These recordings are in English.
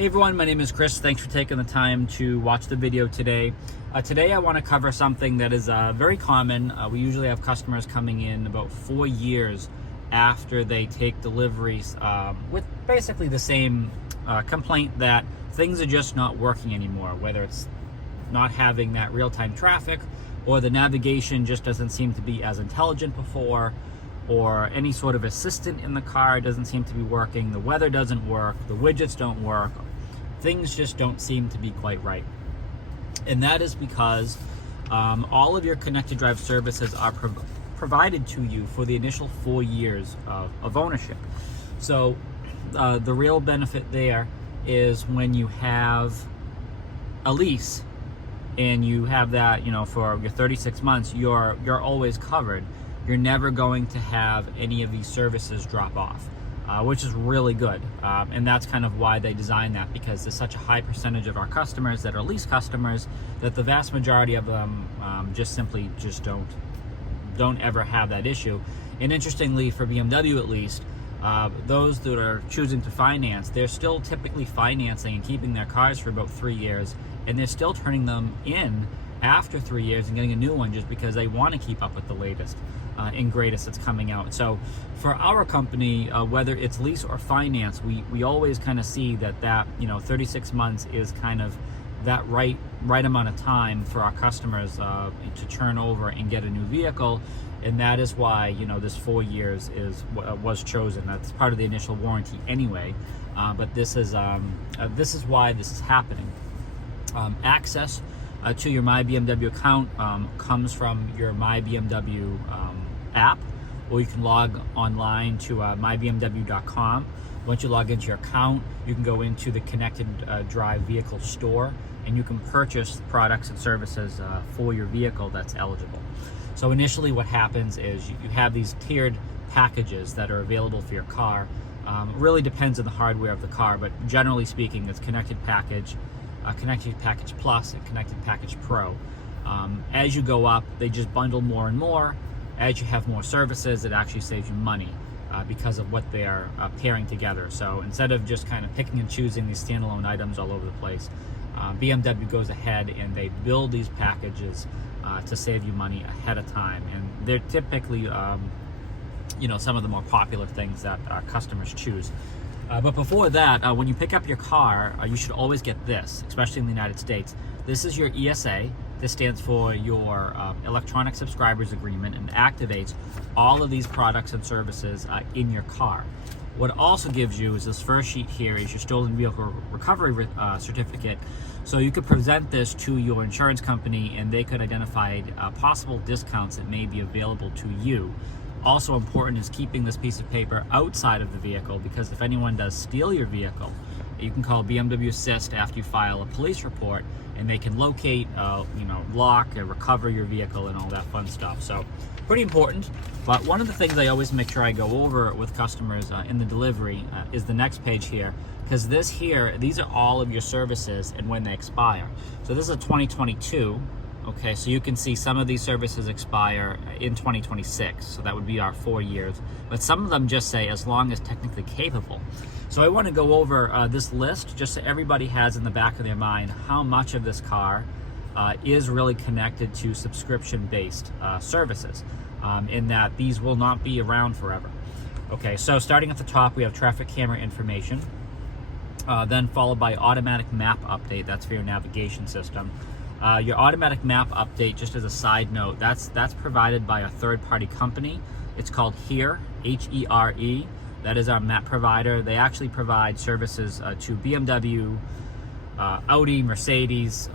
Hey everyone, my name is Chris. Thanks for taking the time to watch the video today. Today I want to cover something that is very common. We usually have customers coming in about 4 years after they take deliveries with basically the same complaint that things are just not working anymore, whether it's not having that real-time traffic or the navigation just doesn't seem to be as intelligent before, or any sort of assistant in the car doesn't seem to be working, the weather doesn't work, the widgets don't work, things just don't seem to be quite right. And that is because all of your connected drive services are provided to you for the initial 4 years of ownership. So the real benefit there is when you have a lease and you have that, for your 36 months, you're always covered. You're never going to have any of these services drop off, which is really good. And that's kind of why they designed that, because there's such a high percentage of our customers that are lease customers that the vast majority of them just don't ever have that issue. And interestingly, for BMW at least, those that are choosing to finance, they're still typically financing and keeping their cars for about 3 years, and they're still turning them in after 3 years and getting a new one just because they want to keep up with the latest and greatest that's coming out. So for our company, whether it's lease or finance, we always kind of see that 36 months is kind of that right amount of time for our customers to turn over and get a new vehicle. And that is why this 4 years was chosen. That's part of the initial warranty anyway, but this is why this is happening. Access to your My BMW account comes from your My BMW app, or you can log online to mybmw.com. Once you log into your account, you can go into the connected drive vehicle store, and you can purchase products and services for your vehicle that's eligible. So initially what happens is you have these tiered packages that are available for your car. It really depends on the hardware of the car, but generally speaking, it's Connected Package, Connected Package Plus, and Connected Package Pro. As you go up, they just bundle more and more. As you have more services, it actually saves you money because of what they're pairing together. So instead of just kind of picking and choosing these standalone items all over the place, BMW goes ahead and they build these packages to save you money ahead of time. And they're typically some of the more popular things that customers choose. But before that, when you pick up your car, you should always get this, especially in the United States. This is your ESA. This stands for your Electronic Subscribers Agreement, and activates all of these products and services in your car. What it also gives you is this first sheet here is your Stolen Vehicle Recovery Certificate. So you could present this to your insurance company, and they could identify possible discounts that may be available to you. Also important is keeping this piece of paper outside of the vehicle, because if anyone does steal your vehicle, you can call BMW Assist after you file a police report, and they can locate, lock and recover your vehicle and all that fun stuff. So pretty important. But one of the things I always make sure I go over with customers in the delivery is the next page here, because these are all of your services and when they expire. So this is a 2022. Okay, so you can see some of these services expire in 2026, so that would be our 4 years. But some of them just say as long as technically capable. So I want to go over this list just so everybody has in the back of their mind how much of this car is really connected to subscription-based services, in that these will not be around forever. Okay, so starting at the top, we have traffic camera information, then followed by automatic map update. That's for your navigation system. Your automatic map update, just as a side note, that's provided by a third-party company. It's called HERE, H-E-R-E. That is our map provider. They actually provide services to BMW, Audi, Mercedes,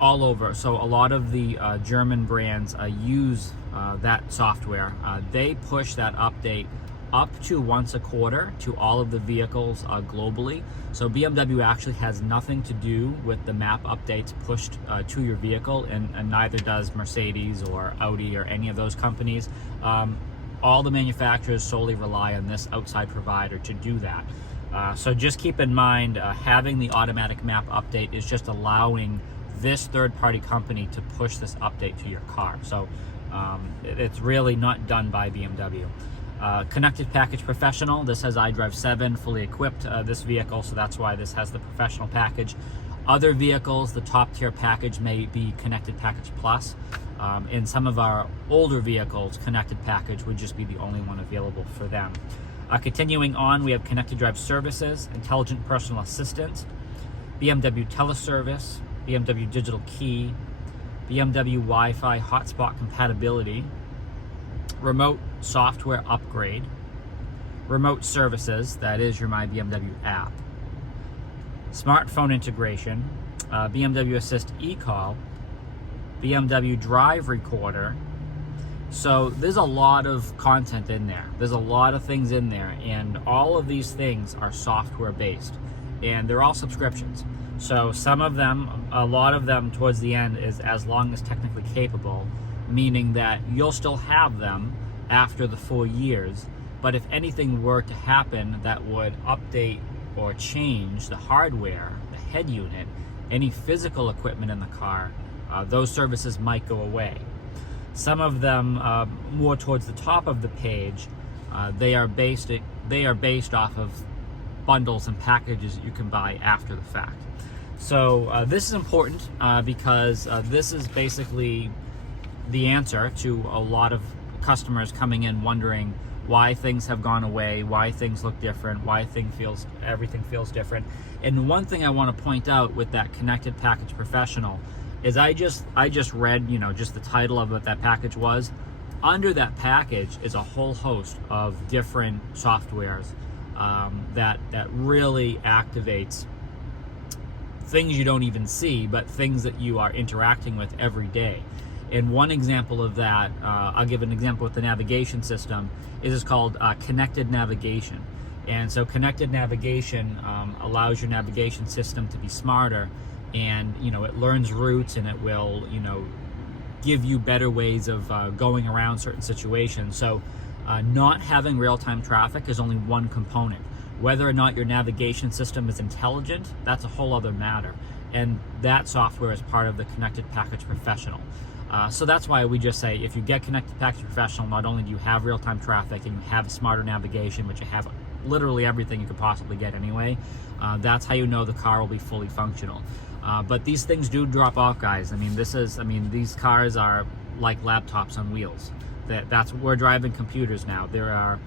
all over. So a lot of the German brands use that software. They push that update up to once a quarter to all of the vehicles globally. So BMW actually has nothing to do with the map updates pushed to your vehicle, and neither does Mercedes or Audi or any of those companies. All the manufacturers solely rely on this outside provider to do that. So just keep in mind, having the automatic map update is just allowing this third-party company to push this update to your car. So it's really not done by BMW. Connected Package Professional, this has iDrive 7 fully equipped, this vehicle, so that's why this has the professional package. Other vehicles, the top tier package may be Connected Package Plus. In some of our older vehicles, Connected Package would just be the only one available for them. Continuing on, we have Connected Drive Services, Intelligent Personal Assistant, BMW Teleservice, BMW Digital Key, BMW Wi-Fi Hotspot Compatibility, Remote Software Upgrade, Remote Services, that is your My BMW app, Smartphone Integration, BMW Assist eCall, BMW Drive Recorder. So there's a lot of content in there. There's a lot of things in there, and all of these things are software based, and they're all subscriptions. So some of them, a lot of them towards the end is as long as technically capable, meaning that you'll still have them after the 4 years, but if anything were to happen that would update or change the hardware, the head unit, any physical equipment in the car, those services might go away. Some of them, more towards the top of the page, they are based off of bundles and packages that you can buy after the fact. So this is important because this is basically the answer to a lot of customers coming in wondering why things have gone away, why things look different, why everything feels different. And one thing I want to point out with that Connected Package Professional is I just read, just the title of what that package was. Under that package is a whole host of different softwares that really activates things you don't even see, but things that you are interacting with every day. And one example of that, I'll give an example with the navigation system, is called Connected Navigation. And so Connected Navigation allows your navigation system to be smarter, and it learns routes, and it will give you better ways of going around certain situations. So not having real-time traffic is only one component. Whether or not your navigation system is intelligent, that's a whole other matter, and that software is part of the Connected Package Professional. So that's why we just say, if you get Connected Package Professional, not only do you have real-time traffic and you have smarter navigation, which you have literally everything you could possibly get anyway, that's how you know the car will be fully functional. But these things do drop off, guys. These cars are like laptops on wheels. We're driving computers now. There are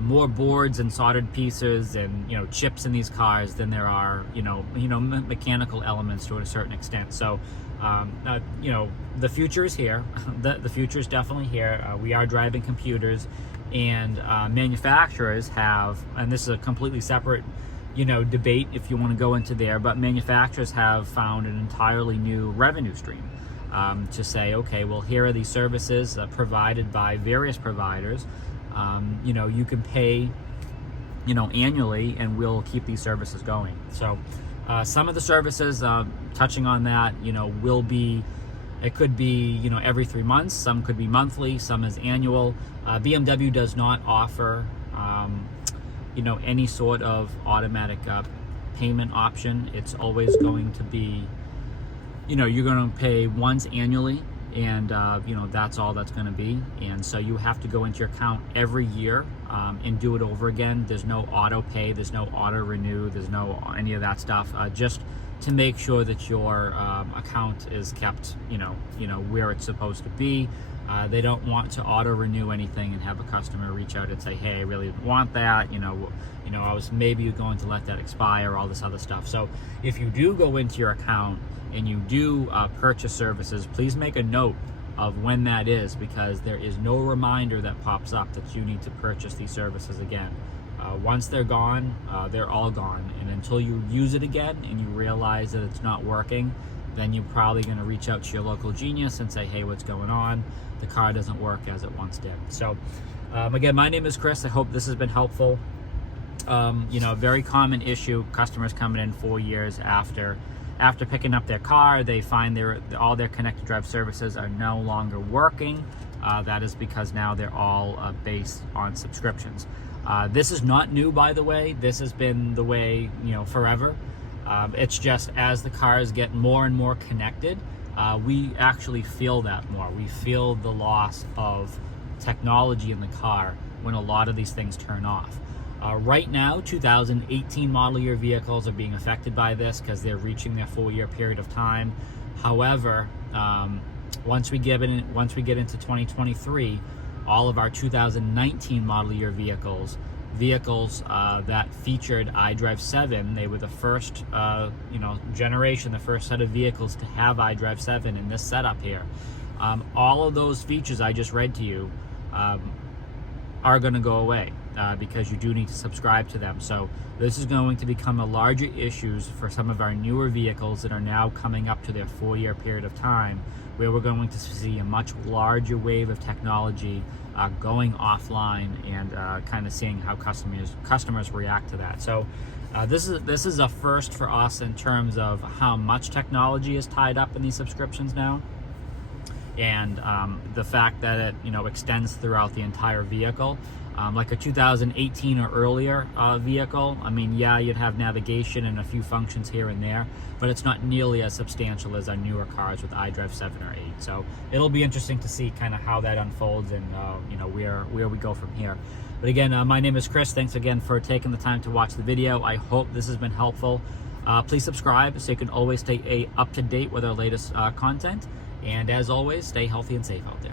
more boards and soldered pieces and chips in these cars than there are mechanical elements to a certain extent. So the future is here. The future is definitely here. We are driving computers, and manufacturers have, and this is a completely separate debate if you want to go into there, but manufacturers have found an entirely new revenue stream to say, okay, well, here are these services provided by various providers. You can pay annually, and we'll keep these services going. So some of the services, touching on that, it could be every 3 months, some could be monthly, some is annual. BMW does not offer any sort of automatic payment option. It's always going to be, you're going to pay once annually, and that's all that's going to be. And so you have to go into your account every year and do it over again. There's no auto pay, there's no auto renew, there's no any of that stuff, just to make sure that your account is kept where it's supposed to be. They don't want to auto renew anything and have a customer reach out and say, hey, I really want that, I was maybe going to let that expire, all this other stuff. So if you do go into your account and you do purchase services, please make a note of when that is, because there is no reminder that pops up that you need to purchase these services again. Once they're gone, they're all gone. And until you use it again and you realize that it's not working, then you're probably going to reach out to your local genius and say, hey, what's going on? The car doesn't work as it once did. So again, my name is Chris. I hope this has been helpful. A very common issue, customers coming in 4 years after picking up their car, they find all their connected drive services are no longer working. That is because now they're all based on subscriptions. This is not new, by the way. This has been the way forever. It's just as the cars get more and more connected, we actually feel that more. We feel the loss of technology in the car when a lot of these things turn off. Right now, 2018 model year vehicles are being affected by this because they're reaching their 4-year period of time. However, once we get into 2023, all of our 2019 model year vehicles that featured iDrive 7, they were the first generation, the first set of vehicles to have iDrive 7 in this setup here. All of those features I just read to you are going to go away because you do need to subscribe to them. So this is going to become a larger issue for some of our newer vehicles that are now coming up to their 4-year period of time, where we're going to see a much larger wave of technology going offline and kind of seeing how customers react to that. So this is a first for us in terms of how much technology is tied up in these subscriptions now, and the fact that it extends throughout the entire vehicle. Like a 2018 or earlier vehicle, I mean, yeah, you'd have navigation and a few functions here and there, but it's not nearly as substantial as our newer cars with iDrive 7 or 8. So it'll be interesting to see kind of how that unfolds and where we go from here. But again, my name is Chris. Thanks again for taking the time to watch the video. I hope this has been helpful. Please subscribe so you can always stay up to date with our latest content. And as always, stay healthy and safe out there.